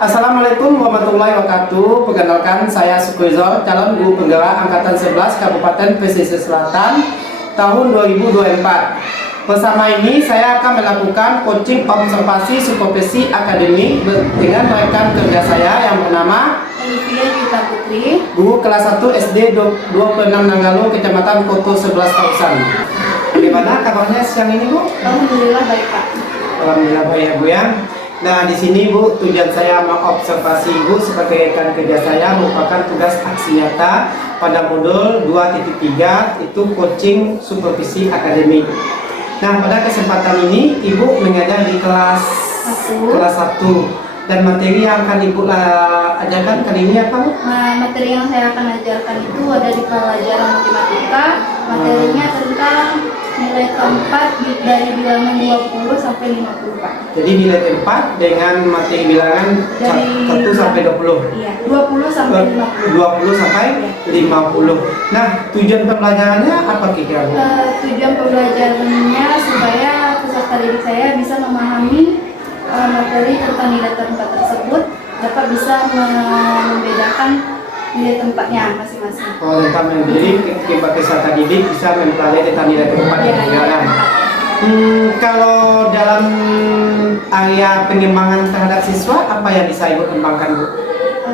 Assalamualaikum warahmatullahi wabarakatuh. Perkenalkan, saya Sukurizal, calon guru penggerak Angkatan 11 Kabupaten Pesisir Selatan tahun 2024. Bersama ini saya akan melakukan coaching observasi supervisi akademik dengan rekan kerja saya yang bernama Olivia Gita Putri, guru kelas 1 SD 26 Nanggalo, Kecamatan Koto 11 Kausan. Bagaimana kabarnya siang ini, Bu? alhamdulillah baik Pak. Alhamdulillah baik ya, Bu ya. Nah, di sini Bu, tujuan saya mengobservasi Ibu sebagai rekan kerja saya merupakan tugas aksi nyata pada modul 2.3 itu coaching supervisi akademik. Nah, pada kesempatan ini Ibu mengajar di kelas 1 dan materi yang akan Ibu ajarkan kali ini apa, Bu? Nah, materi yang saya akan ajarkan itu ada di pelajaran matematika. Materinya tentang nilai tempat dari bilangan 20 sampai 50 Pak. Jadi nilai tempat dengan materi bilangan Dari 1 sampai 20. Iya, 20 sampai 50. 20 sampai 50. Nah, tujuan pembelajarannya apa kira-kira, Bu? Tujuan pembelajarannya supaya peserta didik saya bisa memahami materi tentang nilai tempat tersebut, dapat bisa membedakan nilai tempatnya masing-masing. Oh, tentang mandiri, peserta didik bisa mempelajari tentang nilai tempat Ya, pembelajaran. Kalau dalam area pengembangan terhadap siswa, apa yang bisa Ibu kembangkan, Bu?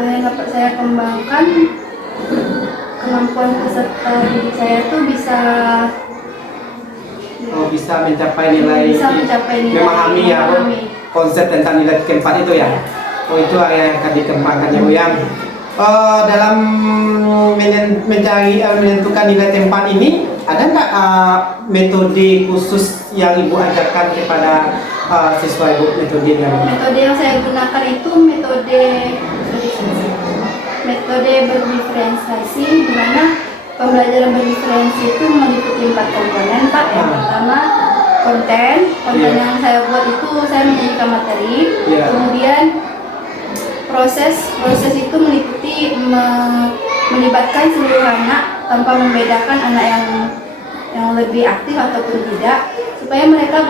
Yang dapat saya kembangkan, kemampuan peserta didik saya tuh bisa Bisa mencapai nilai, memahami ya, Bu, konsep tentang nilai keempat itu ya. Oh, itu area yang akan dikembangkan ya, Bu ya. Dalam menentukan nilai tempat ini, ada nggak metode khusus yang Ibu ajarkan kepada siswa Ibu? Metode yang saya gunakan itu metode berdiferensiasi, di mana pembelajaran berdiferensiasi itu meliputi 4 komponen Pak. Yang pertama konten yang saya buat itu saya menjadikan materi. Kemudian proses itu meliputi melibatkan seluruh anak tanpa membedakan anak yang lebih aktif ataupun tidak, supaya mereka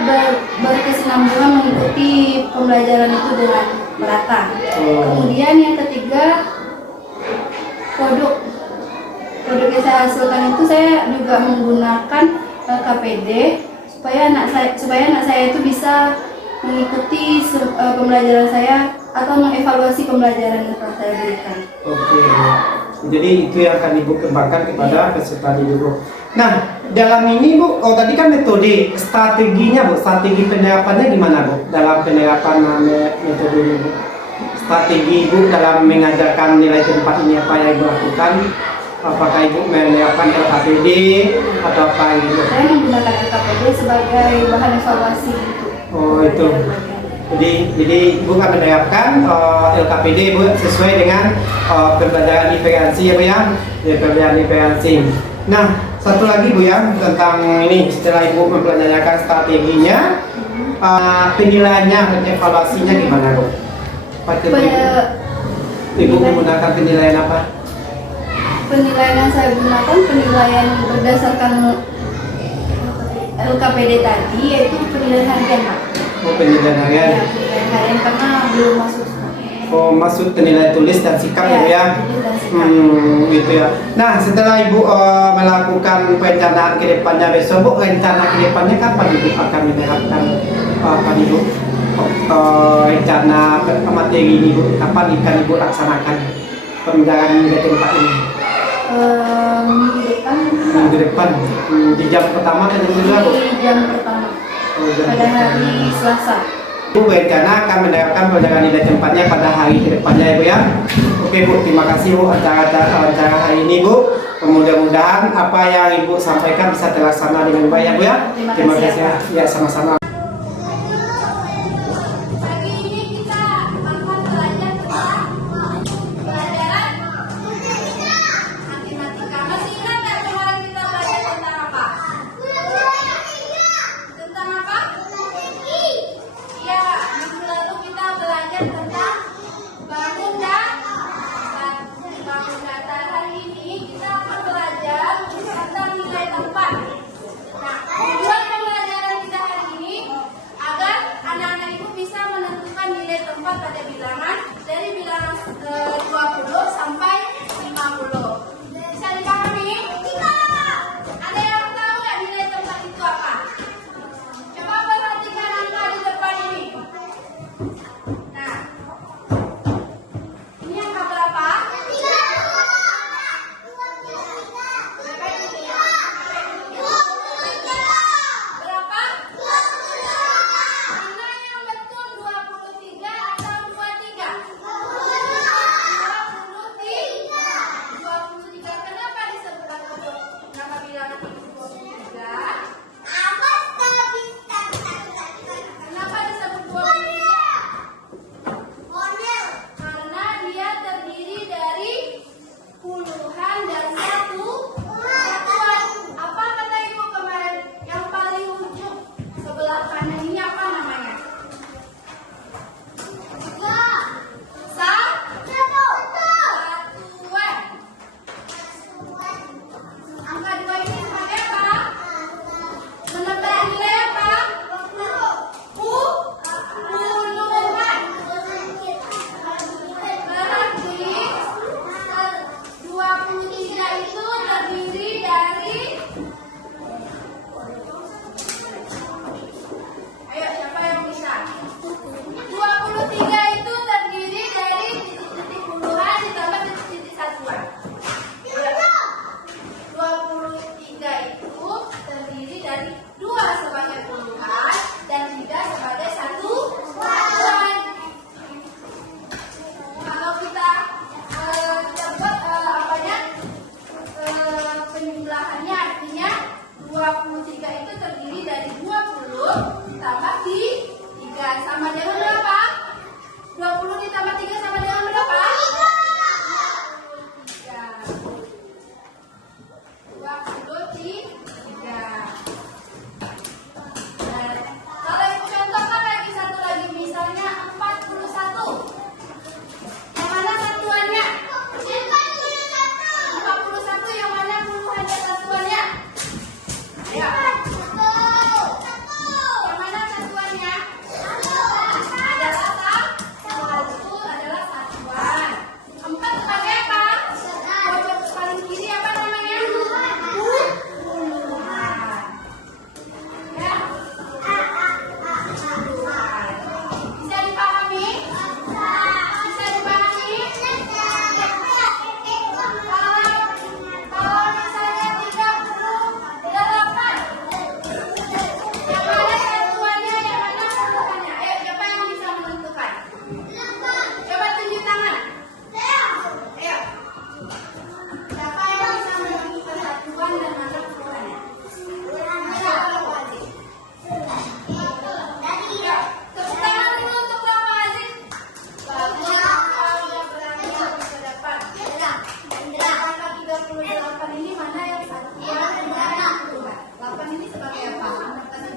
berkesinambungan mengikuti pembelajaran itu dengan merata. Kemudian yang ketiga, produk yang saya hasilkan itu saya juga menggunakan KPD supaya anak saya itu bisa mengikuti pembelajaran saya atau mengevaluasi pembelajaran yang telah saya berikan. Oke, jadi itu yang akan Ibu kembangkan kepada peserta didik, Bu. Nah, dalam ini, Bu, tadi kan metode, strateginya, Bu, strategi penerapannya gimana, Bu? Dalam penerapan metode ini, Bu, strategi Ibu dalam mengajarkan nilai tempat ini apa yang Ibu lakukan? Apakah Ibu menerapkan LKPD atau apa gitu? Saya menggunakan LKPD sebagai bahan evaluasi itu. Oh, itu. Jadi Ibu akan menerapkan LKPD, Bu, sesuai dengan pembelajaran diferensi ya, Bu ya, pembelajaran diferensi. Nah, satu lagi, Bu ya, tentang ini setelah Ibu mempelajari strateginya, penilaiannya dan evaluasinya gimana, Bu? Ibu menggunakan penilaian apa? Penilaian yang saya gunakan penilaian berdasarkan LKPD tadi, yaitu penilaian harian Pak. Oh, penilaian harian. Ya, penilaian harian karena belum masuk. Oh, masuk penilaian tulis dan sikap ya, Bu ya. Gitu ya. Nah, setelah Ibu melakukan perencanaan ke depannya besok, Bu, rencana ke depannya kapan Ibu akan menerapkan Ibu rencana materi ini, Bu? Kapan akan Ibu laksanakan pembelajaran di tempat ini? Minggu depan. Di jam pertama kan juga, Bu? Di jam pertama. Pada hari Selasa. Ibu berencana akan menerapkan pembelajaran nilai tempatnya pada hari kedepannya ya, Bu ya. Oke, Bu, terima kasih, Bu, acara hari ini, Bu. Mudah-mudahan apa yang Ibu sampaikan bisa terlaksana dengan baik ya, Bu ya. Terima kasih ya, sama-sama. Tentang nilai tempat. Nah, tujuan pembelajaran kita hari ini 23 itu terdiri dari 20 ditambah 3 sama dengan berapa? 20 ditambah 3 sama dengan berapa? 23. Kalau ibu contohkan lagi satu lagi, misalnya 41. Yang mana satuannya? 41 yang mana puluhannya satuannya? Ayo. Yang mana satuannya? Adalah satu adalah satuan. 4 sebagai apa? Pojok paling kiri apa namanya? Puluhan. Ya. Bisa dipahami? Bisa dipahami? Kalau misalnya 38, yang mana satuannya, yang mana puluhannya? Ayo, siapa yang bisa menentukan? Coba tunjuk tangan. Ayo. Siapa yang bisa menentukan satuan dan mana puluhannya? Tepuk tangan dulu untuk Bapak Aziz. Bagus, udah berani ke depan. Angka 38 ini mana yang satuan dan mana puluhan? 8 ini sebagai apa? Angka 3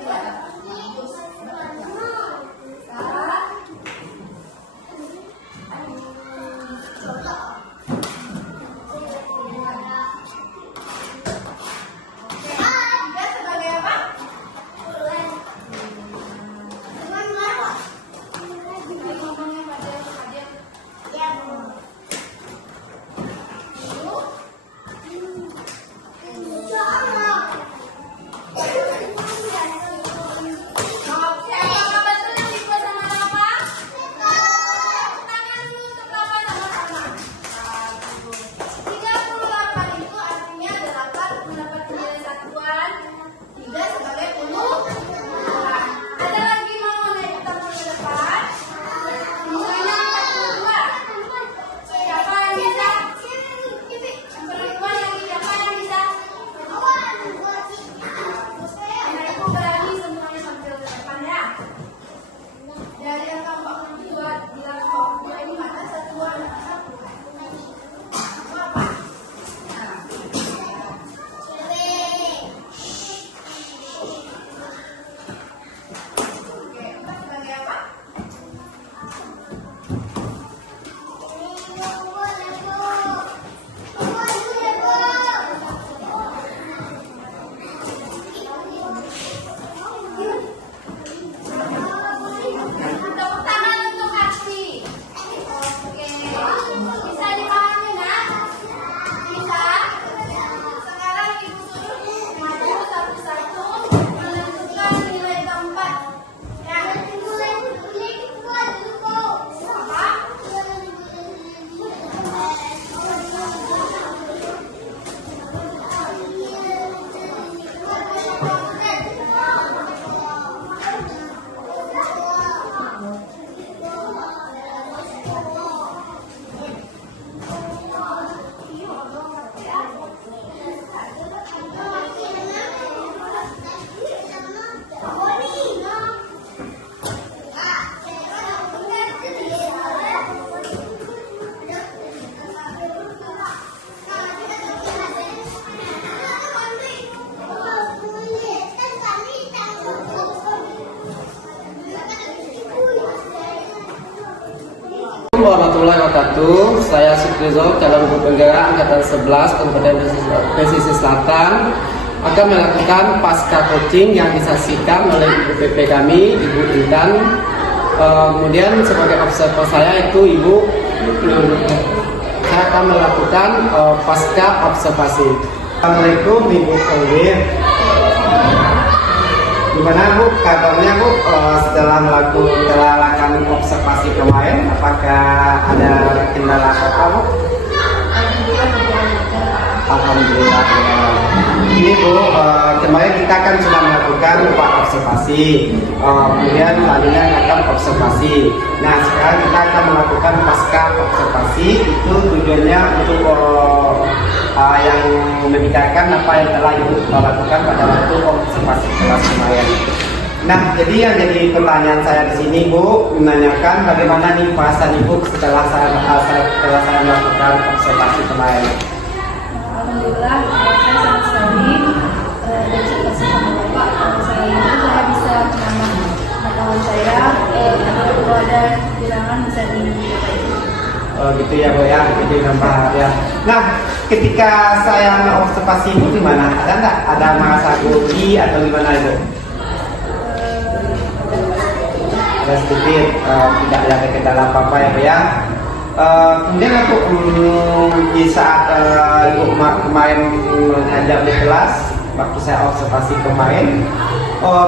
sebagai apa? Ngomongnya pada adik. Oke, apakah betul yang dibuat sama Rafa? Tangan dulu untuk Rafa sama-sama. Bagus. 38 itu artinya 8 mendapat nilai satuan, 3 sebagai puluhan. Ada lagi mau naik kita ke depan? Nilainya 42. Siapa yang bisa? Yang berdua lagi, siapa yang bisa? Karena ibu berani semuanya tampil ke depan ya. Dari angka 42 bilang 42 ini mana satuan dan mana puluhan? Apa? Oke, 4 sebagai apa? Tepuk tangan untuk Asri. Oke, bisa dipahami nak? Bisa? Sekarang ibu suruh maju satu-satu menentukan nilai keempat. Ya. Apa? Warahmatullahi wabarakatuh. Saya Sukrizo, calon guru penggerak angkatan 11 Kabupaten Pesisir Selatan, akan melakukan pasca coaching yang disaksikan oleh Ibu PP kami, Ibu Intan. Kemudian sebagai observer saya itu Ibu Lulu. Saya akan melakukan pasca observasi. Assalamualaikum Ibu Ongir. Gimana Bu kabarnya Bu setelah melakukan observasi kemarin? Apakah ada kendala apa Bu? Alhamdulillah. Ini Bu, kemarin kita kan sudah melakukan observasi, kemudian selanjutnya akan observasi. Nah sekarang kita akan melakukan pasca observasi. Itu tujuannya untuk yang membicarakan apa yang telah Ibu lakukan pada waktu observasi kelas kemarin. Nah, jadi yang jadi pertanyaan saya di sini, Bu, menanyakan bagaimana nih perasaan Ibu setelah saya melakukan observasi kemarin. Alhamdulillah, saya senang sekali dan suka sama Bapak. Saya bisa menambah pengetahuan saya kalau ada bilangan bisa diperbaiki. Oh, gitu ya, Bu ya, jadi nambah ya. Nah, ketika saya observasi Ibu gimana? Ada merasa grogi atau gimana Ibu? Ada sedikit, tidak ada kendala apa-apa ya, Bu ya. Kemudian aku di saat Ibu kemarin mengajar di kelas, waktu saya observasi kemarin,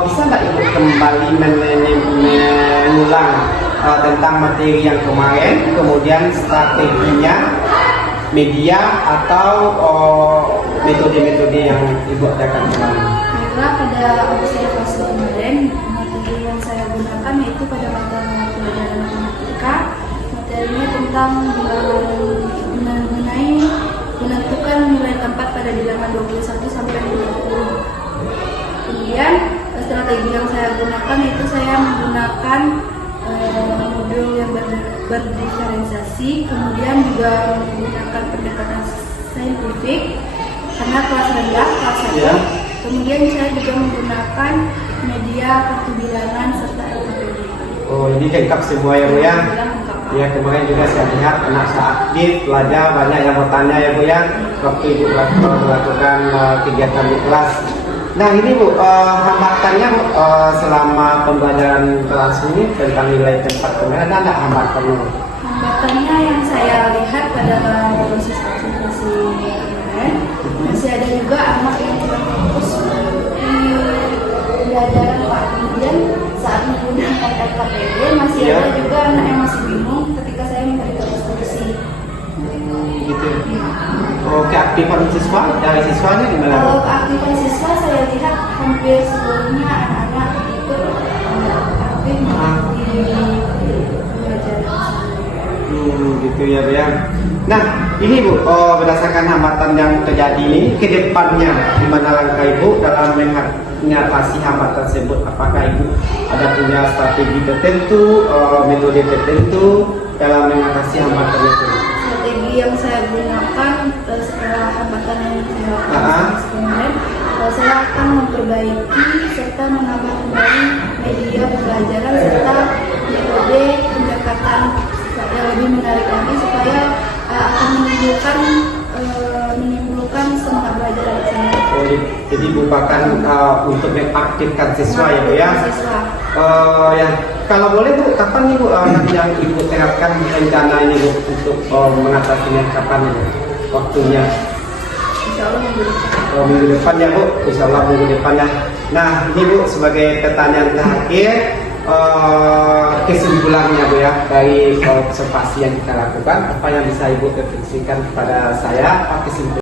bisa nggak Ibu kembali mengulang tentang materi yang kemarin, kemudian strateginya, media atau metode-metode yang Ibu ajarkan kemarin? Baiklah, pada observasi kemarin, materi yang saya gunakan yaitu pada mata pelajaran matematika. Materinya tentang mengenai menentukan nilai tempat pada bilangan 21 sampai 20. Kemudian strategi yang saya gunakan yaitu saya menggunakan modul yang berdiferensiasi, kemudian juga menggunakan pendekatan saintifik karena kelas rendah, kelas 1. Kemudian saya juga menggunakan media kartu bilangan serta LKPD. Oh, ini lengkap semua ya, Bu ya. Ya, kemarin juga saya lihat anak saya aktif, belajar, banyak yang bertanya ya, Bu ya, waktu Ibu melakukan kegiatan di kelas. Nah, ini Bu, hambatannya Bu, selama pembelajaran kelas ini tentang nilai tempat kemarin, ada hambatannya? Hambatannya yang saya lihat pada proses observasi kemarin, masih ada juga anak yang kurang fokus di pembelajaran Pak. Kemudian saat menggunakan LKPD masih ada juga anak yang masih bingung ketika saya memberikan instruksi. Gitu. Oh, keaktifan siswa dari siswanya gimana? Kalau keaktifan siswa saya lihat hampir seluruhnya anak-anak itu aktif mengikuti pembelajaran. Gitu ya, Bu ya. Nah, ini Bu, berdasarkan hambatan yang terjadi ini, ke depannya gimana langkah Ibu dalam mengatasi hambatan tersebut? Apakah Ibu ada punya strategi tertentu, metode tertentu dalam mengatasi hambatan itu? Strategi yang saya gunakan setelah hambatan yang saya lakukan kemarin, saya akan memperbaiki serta menambah kembali media pembelajaran serta metode pendekatan yang lebih menarik lagi supaya akan menimbulkan semangat belajar dari saya. Oh, jadi merupakan untuk mengaktifkan siswa ya, Bu ya. Siswa. Ya, kalau boleh Bu, kapan nih Bu yang Ibu terapkan rencana ini Bu untuk mengatasinya, kapan ini waktunya? Insya Allah minggu depan. Minggu depan ya Bu, insya Allah minggu depan ya. Nah, ini Bu sebagai pertanyaan terakhir, kesimpulannya Bu ya dari observasi yang kita lakukan, apa yang bisa Ibu refleksikan kepada saya? Apa kesimpulan?